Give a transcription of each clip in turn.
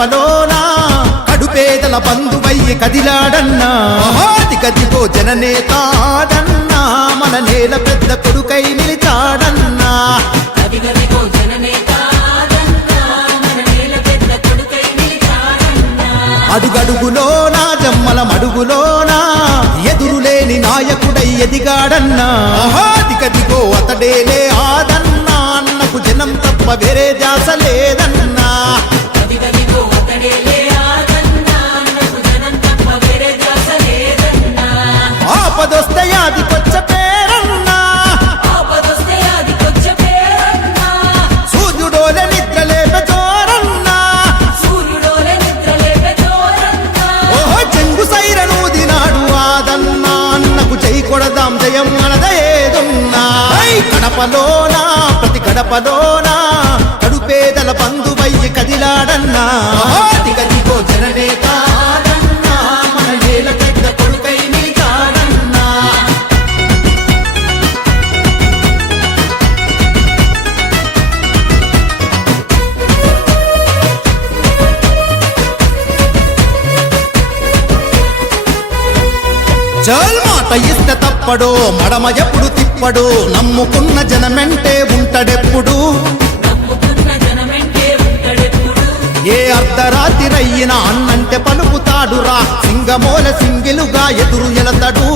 గడపలోనా కడుపేదల బంధువయ్యి కదిలాడన్నా దిగదిగో జననేతాడన్నా మన నేల పెద్ద కొడుకై నిలిచాడన్నా అడుగడుగులోనా జమ్మల మడుగులోనా ఎదురులేని నాయకుడై ఎదిగాడన్నా దిగదిగో అతడేలే ఆదన్నా అన్నకు జనం తప్ప వేరే ధ్యాస లేదన్నా ఆపదొస్తే యాదికొచ్చ పేరన్నా సూర్యుడోలే నిద్రలేపే చోరన్నా ఓహో చెంగు సైరను దినాడు ఆదన్నా అన్నకు జై కొడదాం జయం మనదేదున్నా గడపలోనా ప్రతి గడపలోనా కడుపేదల బంధువయ్యి కదిలాడన్నా దిగదిగో జననేతాడన్నా మన నేల పెద్ద కొడుకై నిలిచాడన్నా చల్ మాట ఇస్తే తప్పడో మడమ ఎప్పుడు తిప్పడు నమ్ముకున్న జనమెంటే ఉంటాడెప్పుడు ఏ అర్ధరాత్రిరయ్యిన అన్నంటే పలుకుతాడురా సింగమోల సింగిలుగా ఎదురు ఎలతడు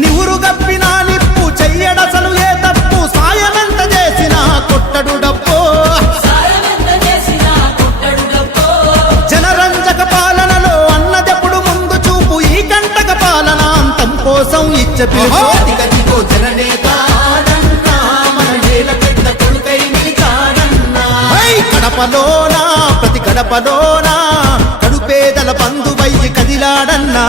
నివురు గప్పిన నిప్పు చెయ్యడసలు ఏ తప్పు సాయమెంత చేసినా కొట్టడు డప్పు జనరంజక పాలనలో అన్నదెప్పుడు ముందు చూపు ఈ కంటక పాలన అంతం కోసం ఇచ్చ పిలుపు జననేతాడన్నా మన నేల పెద్ద కొడుకై నిలిచాడన్నా గడపలోనా ప్రతి గడపలోనా కడుపేదల బంధువయ్యి కదిలాడన్నా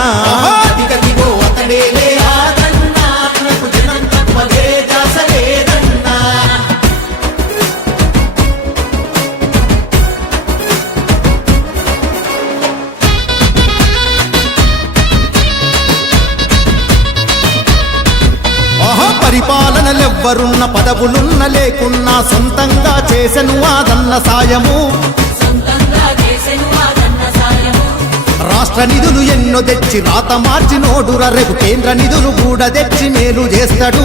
దిగదిగో అతడేలే ఆదన్నా అన్నకు జనం తప్ప వేరే ధ్యాస లేదన్నా పరిపాలనలెవ్వరున్న పదవులున్న లేకున్నా సొంతంగా చేసెను ఆదన్న సాయము రాష్ట్ర నిధులు ఎన్నో తెచ్చి రాత మార్చినోడుర రేపు కేంద్ర నిధులు కూడా తెచ్చి మేలు చేస్తాడు